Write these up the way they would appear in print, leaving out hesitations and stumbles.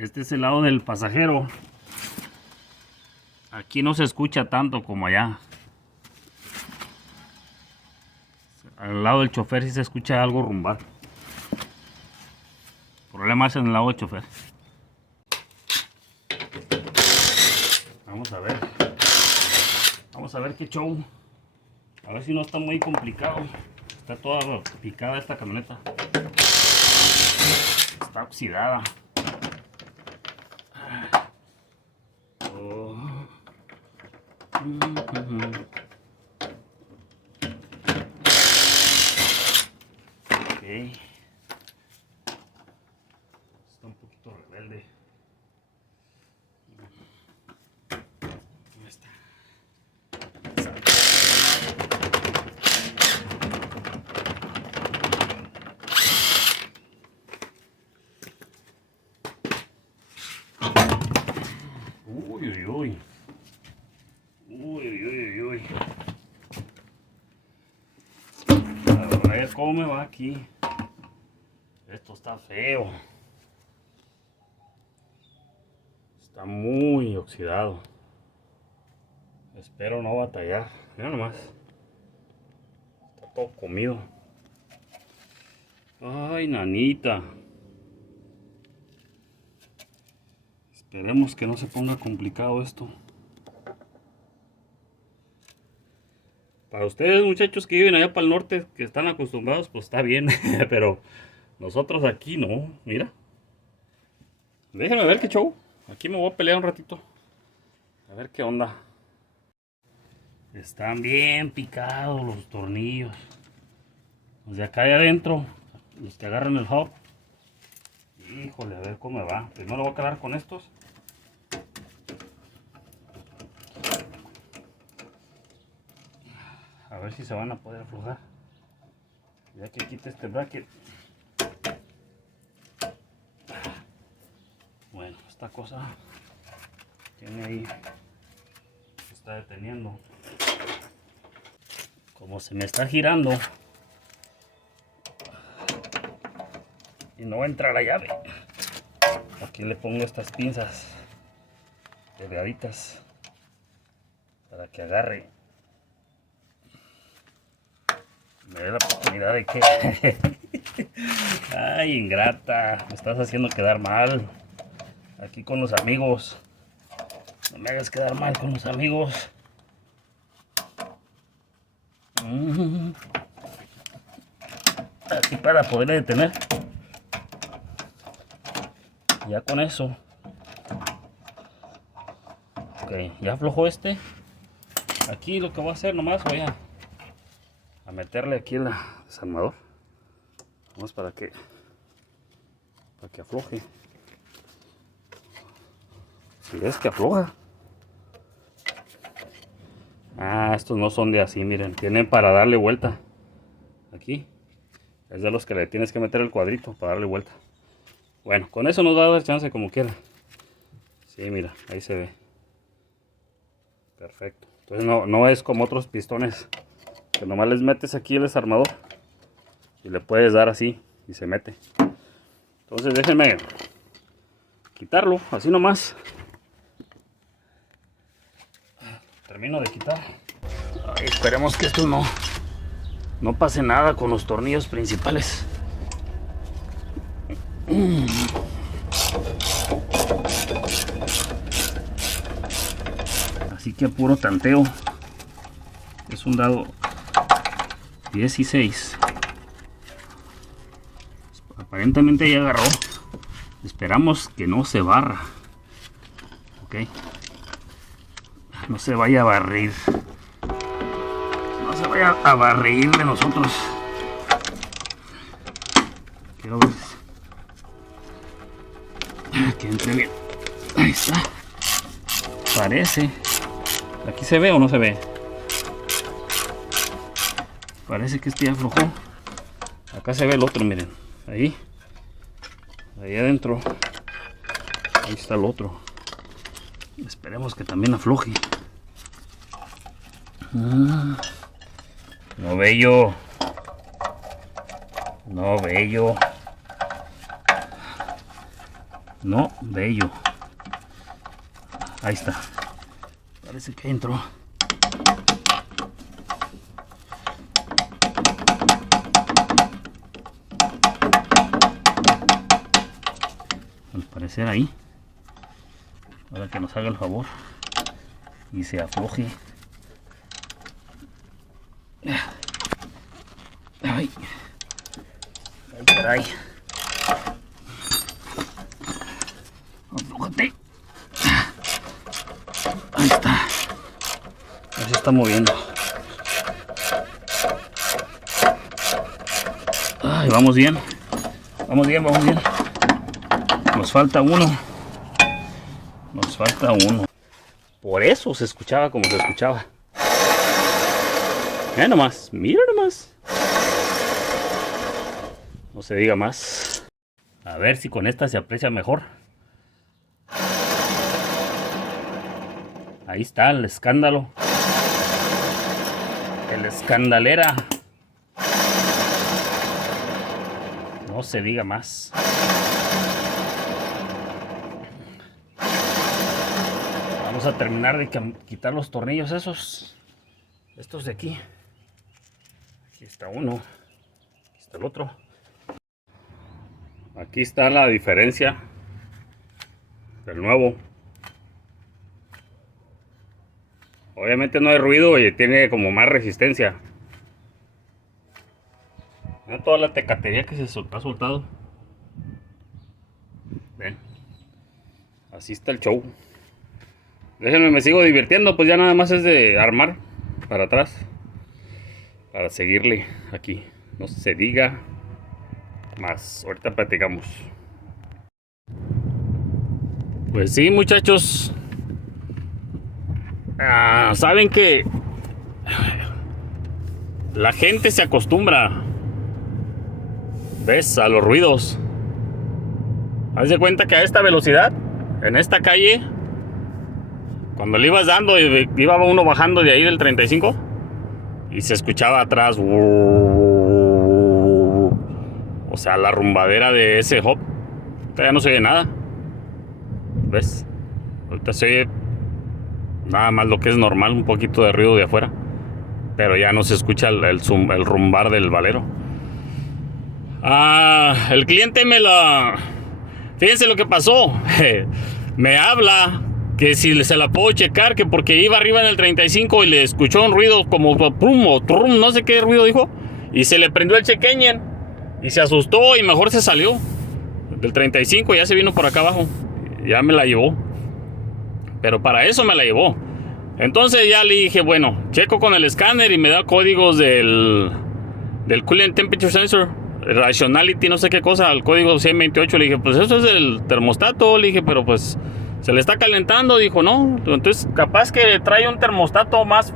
Este es el lado del pasajero. Aquí no se escucha tanto como allá. Al lado del chofer sí se escucha algo rumbar. El problema es en el lado del chofer. Vamos a ver. Vamos a ver qué show. A ver si no está muy complicado. Está toda picada esta camioneta. Está oxidada. Oh. Okay. Está un poquito rebelde. Ahí está. Uy, uy, uy. Uy, uy, uy, uy. A ver cómo me va aquí. Esto está feo. Está muy oxidado. Espero no batallar. Mira nomás. Está todo comido. Ay, nanita. Esperemos que no se ponga complicado esto. Para ustedes, muchachos que viven allá para el norte, que están acostumbrados, pues está bien. Pero nosotros aquí no. Mira. Déjenme ver qué show. Aquí me voy a pelear un ratito. A ver qué onda. Están bien picados los tornillos. Los de acá de adentro. Los que agarran el hub. Híjole, a ver cómo me va. Primero voy a quedar con estos. A ver si se van a poder aflojar. Ya que quite este bracket. Bueno, esta cosa tiene ahí. Se está deteniendo. Como se me está girando. Y no entra la llave. Aquí le pongo estas pinzas delgaditas para que agarre. Me dé la oportunidad de que... Ay, ingrata, me estás haciendo quedar mal. Aquí con los amigos. No me hagas quedar mal con los amigos. Aquí para poderle detener. Ya con eso. Ok, ya aflojó este. Aquí lo que voy a hacer nomás voy a meterle aquí el desarmador. Vamos para que afloje. Si es que afloja. Ah, estos no son de así, miren. Tienen para darle vuelta. Aquí. Es de los que le tienes que meter el cuadrito para darle vuelta. Bueno, con eso nos va a dar chance como quiera. Sí, mira, ahí se ve. Perfecto. Entonces no es como otros pistones que nomás les metes aquí el desarmador y le puedes dar así y se mete. Entonces déjenme quitarlo así nomás. Termino de quitar. Ay, esperemos que esto no pase nada con los tornillos principales. Así que puro tanteo. Es un dado 16. Aparentemente ya agarró. Esperamos que no se barra. Ok. No se vaya a barrir. No se vaya a barrir de nosotros. Quiero ver que entre bien. Ahí está. Parece. Aquí se ve o no se ve. Parece que este ya aflojó. Acá se ve el otro, miren. Ahí adentro. Ahí está el otro. Esperemos que también afloje. No bello. No bello. No, bello. Ahí está. Parece que entró. Al parecer ahí. Ahora que nos haga el favor y se afloje. Ay. Ay, caray. Aflójate. Ahí está. Ya se está moviendo. Ay, vamos bien. Vamos bien, vamos bien. Nos falta uno. Nos falta uno. Por eso se escuchaba como se escuchaba. Mira nomás, mira nomás. No se diga más. A ver si con esta se aprecia mejor. Ahí está el escándalo. El escandalera. No se diga más. Vamos a terminar de quitar los tornillos esos. Estos de aquí. Aquí está uno. Aquí está el otro. Aquí está la diferencia del nuevo. Obviamente no hay ruido y tiene como más resistencia. Mira toda la tecatería que se ha soltado. Ven. Así está el show. Déjenme, me sigo divirtiendo. Pues ya nada más es de armar para atrás. Para seguirle aquí. No se diga más. Ahorita platicamos. Pues sí, muchachos. Saben que la gente se acostumbra, ¿ves? A los ruidos. Haz de cuenta que a esta velocidad, en esta calle, cuando le ibas dando, iba uno bajando de ahí del 35 y se escuchaba atrás, o sea, la rumbadera de ese hop. Ahorita ya no se oye nada, ¿ves? Ahorita se oye nada más lo que es normal, un poquito de ruido de afuera, pero ya no se escucha el rumbar del valero. El cliente fíjense lo que pasó. Me habla que si se la puedo checar, que porque iba arriba en el 35 y le escuchó un ruido como pum o trum, no sé qué ruido dijo, y se le prendió el check engine y se asustó y mejor se salió del 35, ya se vino por acá abajo, ya me la llevó. Pero para eso me la llevó. Entonces ya le dije, bueno, checo con el escáner y me da códigos del Coolant Temperature Sensor, Rationality, no sé qué cosa, el código 128. Le dije, pues eso es el termostato. Le dije, pero pues se le está calentando. Dijo, no, entonces capaz que trae un termostato más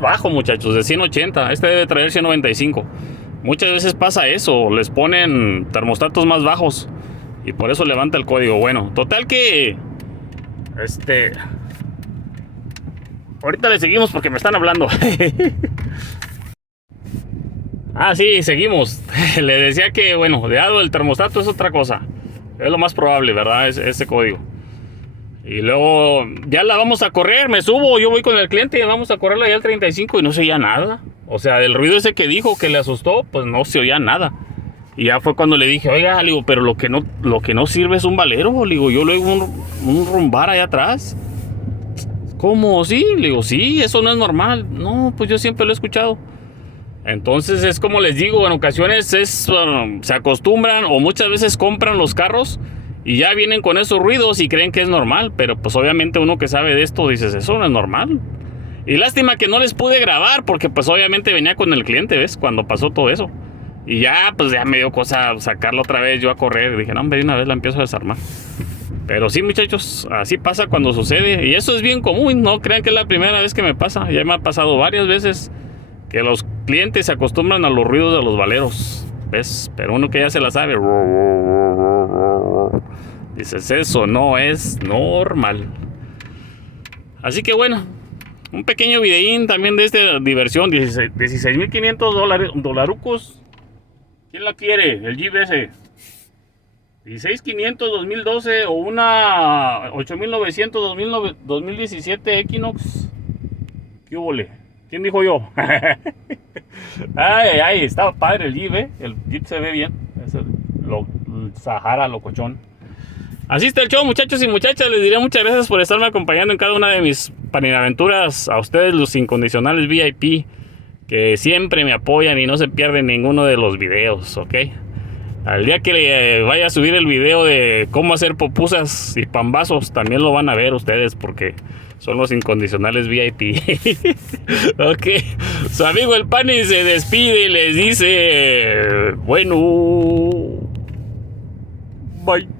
bajo, muchachos, de 180. Este debe traer 195. Muchas veces pasa eso, les ponen termostatos más bajos y por eso levanta el código. Bueno, total que ahorita le seguimos porque me están hablando. Sí, seguimos. Le decía que, bueno, dado el termostato es otra cosa. Es lo más probable, ¿verdad? Ese código. Y luego ya la vamos a correr. Me subo, yo voy con el cliente y vamos a correrla ya al 35 y no se oía nada. O sea, del ruido ese que dijo que le asustó, pues no se oía nada. Y ya fue cuando le dije, oiga, le digo, pero lo que no sirve es un valero. Le digo, yo luego un rumbar allá atrás. ¿Cómo? ¿Sí? Le digo, sí, eso no es normal. No, pues yo siempre lo he escuchado. Entonces es como les digo, en ocasiones se acostumbran o muchas veces compran los carros y ya vienen con esos ruidos y creen que es normal. Pero pues obviamente uno que sabe de esto dices, eso no es normal. Y lástima que no les pude grabar porque pues obviamente venía con el cliente, ¿ves? Cuando pasó todo eso. Y ya, pues ya me dio cosa sacarlo otra vez yo a correr. Y dije, no, hombre, de una vez la empiezo a desarmar. Pero sí, muchachos, así pasa cuando sucede. Y eso es bien común, no crean que es la primera vez que me pasa. Ya me ha pasado varias veces que los clientes se acostumbran a los ruidos de los valeros, ¿ves? Pero uno que ya se la sabe, dices, eso no es normal. Así que bueno, un pequeño videín también de esta diversión. 16.500 dolarucos. ¿Quién la quiere? El Jeep ese. 16500 2012 o una 8900 2017 Equinox. ¿Qué hubole? ¿Quién dijo yo? Ay, estaba padre el Jeep, ¿eh? El Jeep se ve bien. Es el Sahara locochón. Así está el show, muchachos y muchachas. Les diré muchas gracias por estarme acompañando en cada una de mis paninaventuras. A ustedes, los incondicionales VIP, que siempre me apoyan y no se pierden ninguno de los videos, ¿ok? Al día que le vaya a subir el video de cómo hacer pupusas y pambazos, también lo van a ver ustedes porque son los incondicionales VIP. Ok, su amigo el Pani se despide y les dice, bueno, bye.